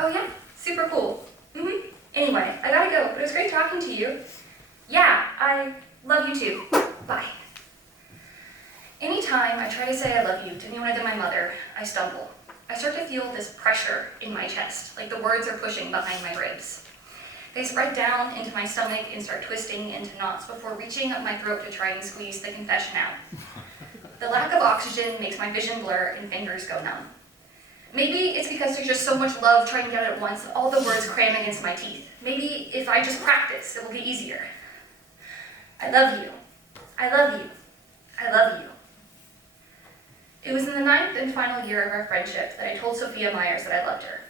Oh yeah, super cool. Anyway, I gotta go, but it was great talking to you. Yeah, I love you too. Bye. Anytime I try to say I love you to anyone other than my mother, I stumble. I start to feel this pressure in my chest, like the words are pushing behind my ribs. They spread down into my stomach and start twisting into knots before reaching up my throat to try and squeeze the confession out. The lack of oxygen makes my vision blur and fingers go numb. Maybe it's because there's just so much love trying to get out at once, all the words cram against my teeth. Maybe if I just practice, it will get easier. I love you. I love you. I love you. It was in the 9th and final year of our friendship that I told Sophia Myers that I loved her.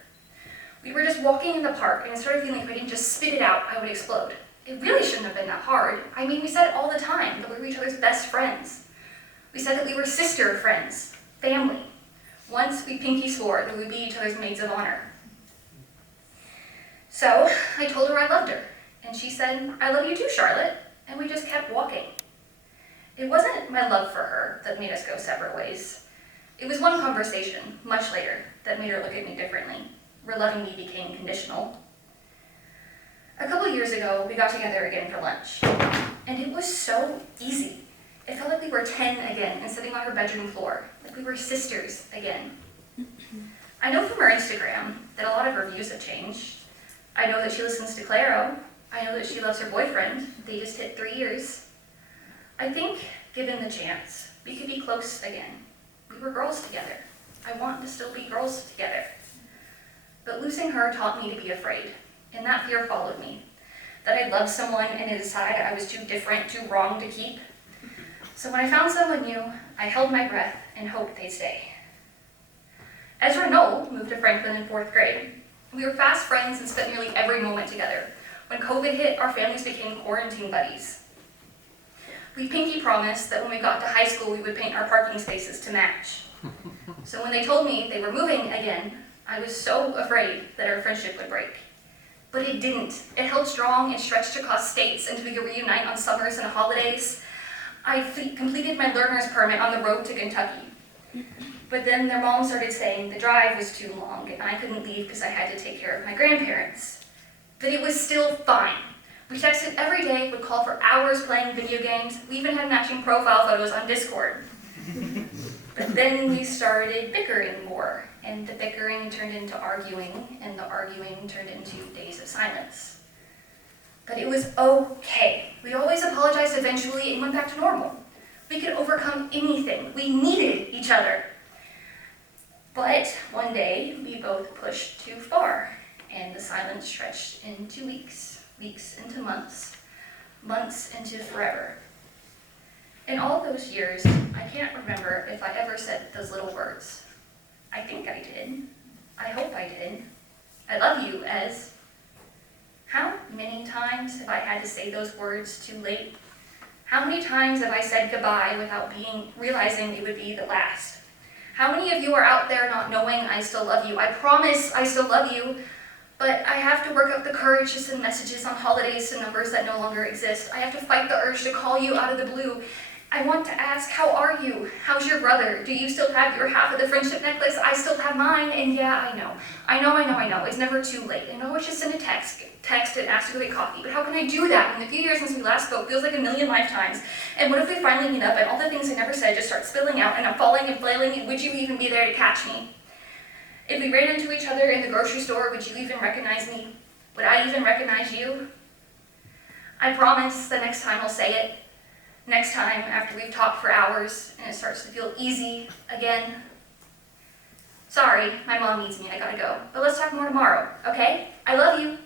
We were just walking in the park, and I started feeling if I didn't just spit it out, I would explode. It really shouldn't have been that hard. I mean, we said it all the time, that we were each other's best friends. We said that we were sister friends, family. Once we pinky swore that we would be each other's maids of honor. So I told her I loved her, and she said, I love you too, Charlotte, and we just kept walking. It wasn't my love for her that made us go separate ways. It was one conversation, much later, that made her look at me differently, where loving me became conditional. A couple years ago, we got together again for lunch, and it was so easy. It felt like we were 10 again and sitting on her bedroom floor, like we were sisters again. I know from her Instagram that a lot of her views have changed. I know that she listens to Claro. I know that she loves her boyfriend. They just hit 3 years. I think, given the chance, we could be close again. We were girls together. I want to still be girls together. But losing her taught me to be afraid, and that fear followed me. That I loved someone and to decide I was too different, too wrong to keep. So when I found someone new, I held my breath and hoped they'd stay. Ezra Knoll moved to Franklin in 4th grade. We were fast friends and spent nearly every moment together. When COVID hit, our families became quarantine buddies. We pinky promised that when we got to high school, we would paint our parking spaces to match. So when they told me they were moving again, I was so afraid that our friendship would break. But it didn't. It held strong and stretched across states, and we could reunite on summers and holidays. I completed my learner's permit on the road to Kentucky. But then their mom started saying the drive was too long and I couldn't leave because I had to take care of my grandparents. But it was still fine. We texted every day, would call for hours playing video games. We even had matching profile photos on Discord. But then we started bickering more, and the bickering turned into arguing, and the arguing turned into days of silence. But it was okay. We always apologized eventually and went back to normal. We could overcome anything. We needed each other. But one day, we both pushed too far, and the silence stretched into weeks, weeks into months, months into forever. In all those years, I can't remember if I ever said those little words. I think I did. I hope I did. I love you, Ez. How many times have I had to say those words too late? How many times have I said goodbye without realizing it would be the last? How many of you are out there not knowing I still love you? I promise I still love you, but I have to work up the courage to send messages on holidays to numbers that no longer exist. I have to fight the urge to call you out of the blue. I want to ask, how are you? How's your brother? Do you still have your half of the friendship necklace? I still have mine, and yeah, I know. It's never too late. I know I should send a text and ask to go get coffee, but how can I do that when the few years since we last spoke feels like a million lifetimes? And what if we finally meet up and all the things I never said just start spilling out and I'm falling and flailing, and would you even be there to catch me? If we ran into each other in the grocery store, would you even recognize me? Would I even recognize you? I promise the next time I'll say it. Next time, after we've talked for hours and it starts to feel easy again. Sorry, my mom needs me, I gotta go. But let's talk more tomorrow, okay? I love you.